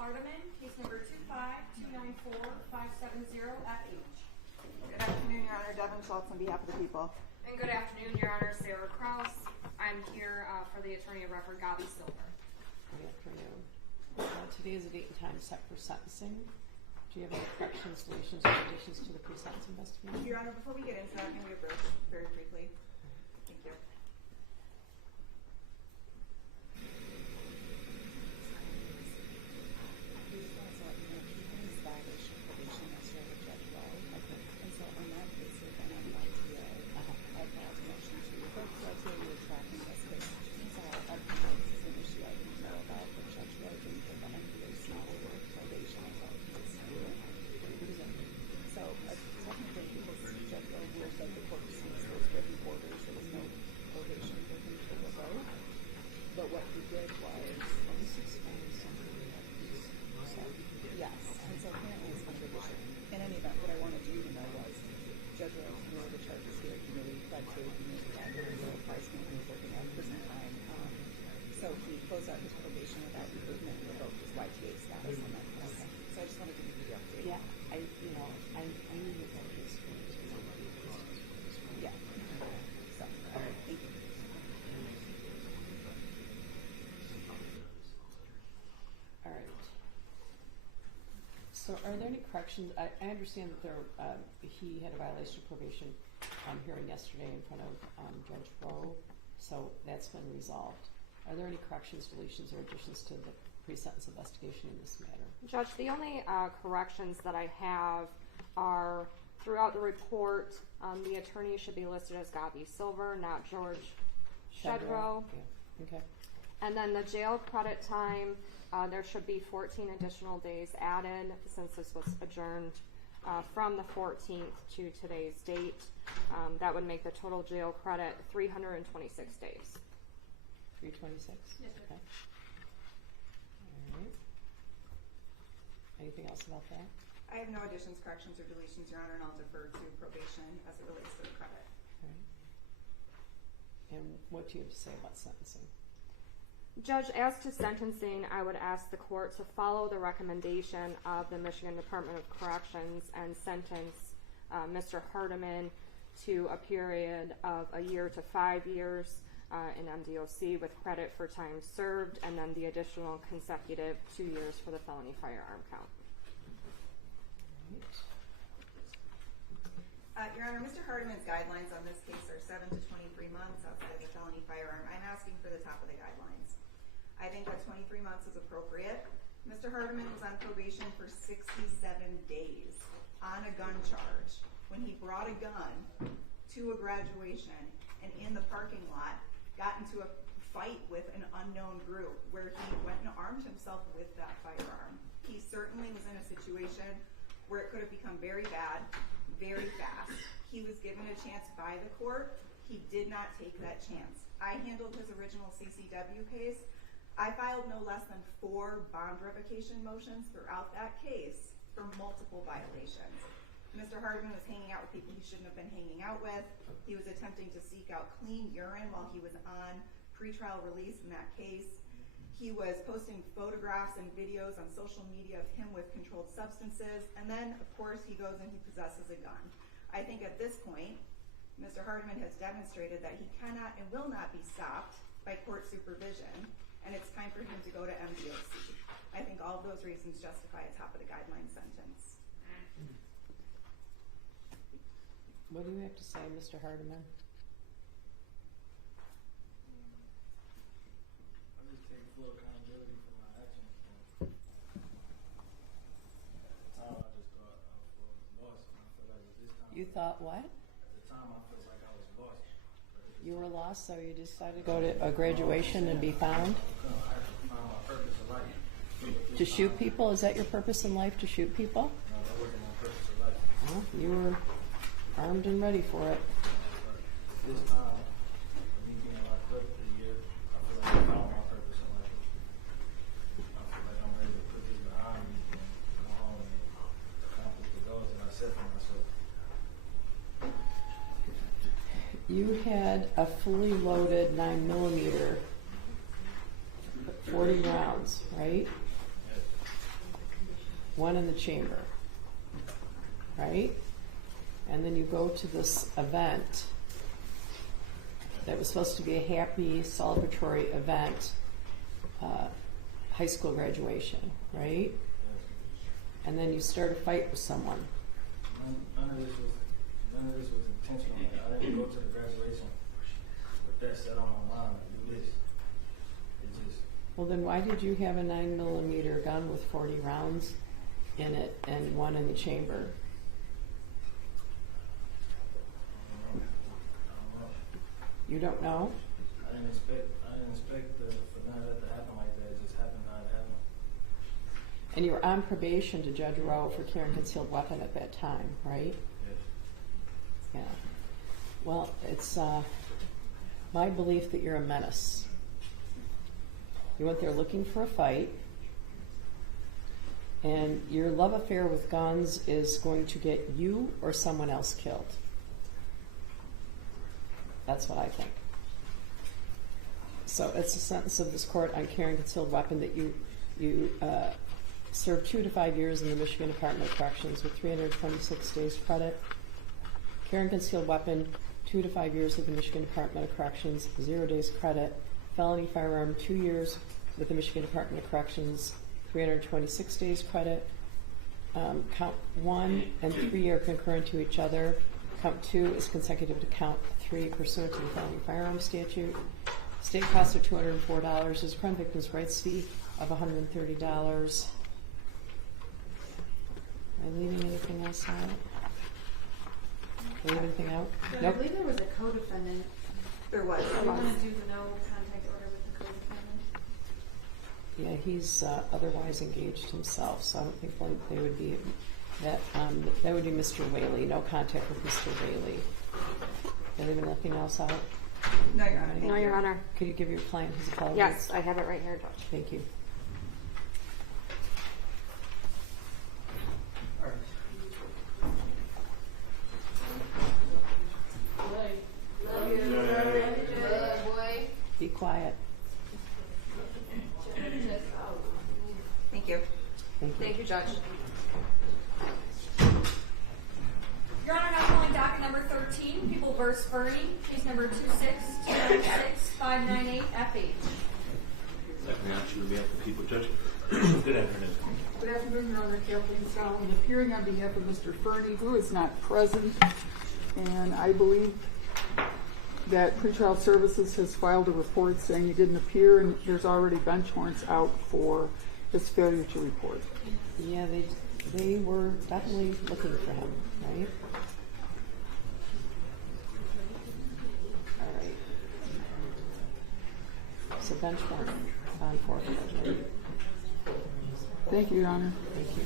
Hardiman, case number 25294-570-FH. Good afternoon, Your Honor. Deahveon Schultz on behalf of the people. And good afternoon, Your Honor. Sarah Krause. I'm here for the attorney of record, Deahveon Silver. Good afternoon. Today is a date and time set for sentencing. Do you have any corrections, deletions, or additions to the pre-sentence investigation? Your Honor, before we get into that, can we approach very briefly? Thank you. But what he did was, yes, and so apparently it's controversial. In any event, what I wanted you to know was, Judge Whaley knew the charges here. He knew he pled to, he knew that there was a price when he was working at prison time. So he closed out his probation without improvement and revoked his YTA status on that case. So I just wanted to give you the update. Yeah, I knew about this. Yeah. So, all right, thank you. All right. So are there any corrections? I understand that he had a violation of probation hearing yesterday in front of Judge Rowe, so that's been resolved. Are there any corrections, deletions, or additions to the pre-sentence investigation in this matter? Judge, the only corrections that I have are throughout the report, the attorney should be listed as Deahveon Silver, not George Shedrow. Yeah. Okay. And then the jail credit time, there should be 14 additional days added since this was adjourned from the 14th to today's date. That would make the total jail credit 326 days. 326? Yes, sir. Okay. All right. Anything else about that? I have no additions, corrections, or deletions, Your Honor, and I'll defer to probation as it relates to the credit. All right. And what do you have to say about sentencing? Judge, as to sentencing, I would ask the court to follow the recommendation of the Michigan Department of Corrections and sentence Mr. Hardiman to a period of a year to 5 years in MDOC with credit for time served, and then the additional consecutive 2 years for the felony firearm count. Your Honor, Mr. Hardiman's guidelines on this case are 7 to 23 months outside of the felony firearm. I'm asking for the top of the guidelines. I think that 23 months is appropriate. Mr. Hardiman was on probation for 67 days on a gun charge when he brought a gun to a graduation and in the parking lot got into a fight with an unknown group where he went and armed himself with that firearm. He certainly was in a situation where it could have become very bad, very fast. He was given a chance by the court. He did not take that chance. I handled his original CCW case. I filed no less than 4 bond revocation motions throughout that case for multiple violations. Mr. Hardiman was hanging out with people he shouldn't have been hanging out with. He was attempting to seek out clean urine while he was on pretrial release in that case. He was posting photographs and videos on social media of him with controlled substances. And then, of course, he goes and he possesses a gun. I think at this point, Mr. Hardiman has demonstrated that he cannot and will not be stopped by court supervision, and it's time for him to go to MDOC. I think all of those reasons justify a top of the guideline sentence. What do you have to say, Mr. Hardiman? I just take full accountability for my actions. At the time, I just thought I was lost. And I feel like at this time, You thought what? at the time, I felt like I was lost. You were lost, so you decided to go to a graduation and be found? I had to find my purpose in life. To shoot people? Is that your purpose in life, to shoot people? No, that wasn't my purpose in life. Well, you were armed and ready for it. This time, me being locked up for a year, I feel like I found my purpose in life. I feel like I'm ready to put this behind me and go home and accomplish the goals that I set for myself. You had a fully loaded 9mm, 40 rounds, right? one in the chamber, right? And then you go to this event that was supposed to be a happy celebratory event, high school graduation, right? And then you start a fight with someone. None of this was intentional. I didn't go to the graduation with that set on my mind to do this. It just. Well, then why did you have a 9mm gun with 40 rounds in it and one in the chamber? I don't know. You don't know? I didn't expect for none of that to happen like that. It just happened how it happened. And you were on probation to Judge Rowe for carrying concealed weapon at that time, right? Yes. Yeah. Well, it's my belief that you're a menace. You went there looking for a fight, and your love affair with guns is going to get you or someone else killed. That's what I think. So it's a sentence of this court on carrying concealed weapon that you serve 2 to 5 years in the Michigan Department of Corrections with 326 days credit. Carrying concealed weapon, 2 to 5 years with the Michigan Department of Corrections, 0 days credit. Felony firearm, 2 years with the Michigan Department of Corrections, 326 days credit. Count 1 and 3 are concurrent to each other. Count 2 is consecutive to count 3 pursuant to the felony firearm statute. State costs are $204. There's crime victims' rights fee of $130. Am I leaving anything else out? Leave anything out? But Nope. I believe there was a co-defendant. There was. Do you want to do the no contact order with the co-defendant? Yeah, he's otherwise engaged himself, so I don't think they would be that. That would be Mr. Whaley. No contact with Mr. Whaley. Leaving nothing else out? No, Your Honor. No, Your Honor. Could you give your client his apologies? Yes, I have it right here, Judge. Thank you. Be quiet. Thank you. Thank you. Thank you, Judge. Your Honor, now calling docket number 13, People v. Fernie, case number 26296-598 FH. Second action on behalf of the people, Judge. Good afternoon. Good afternoon, Your Honor. Kathleen Solomon, appearing on behalf of Mr. Fernie, who is not present. And I believe that pretrial services has filed a report saying he didn't appear, and there's already bench warrants out for his failure to report. Yeah, they were definitely looking for him, right? All right. So bench warrant on forfeiture. Thank you, Your Honor. Thank you.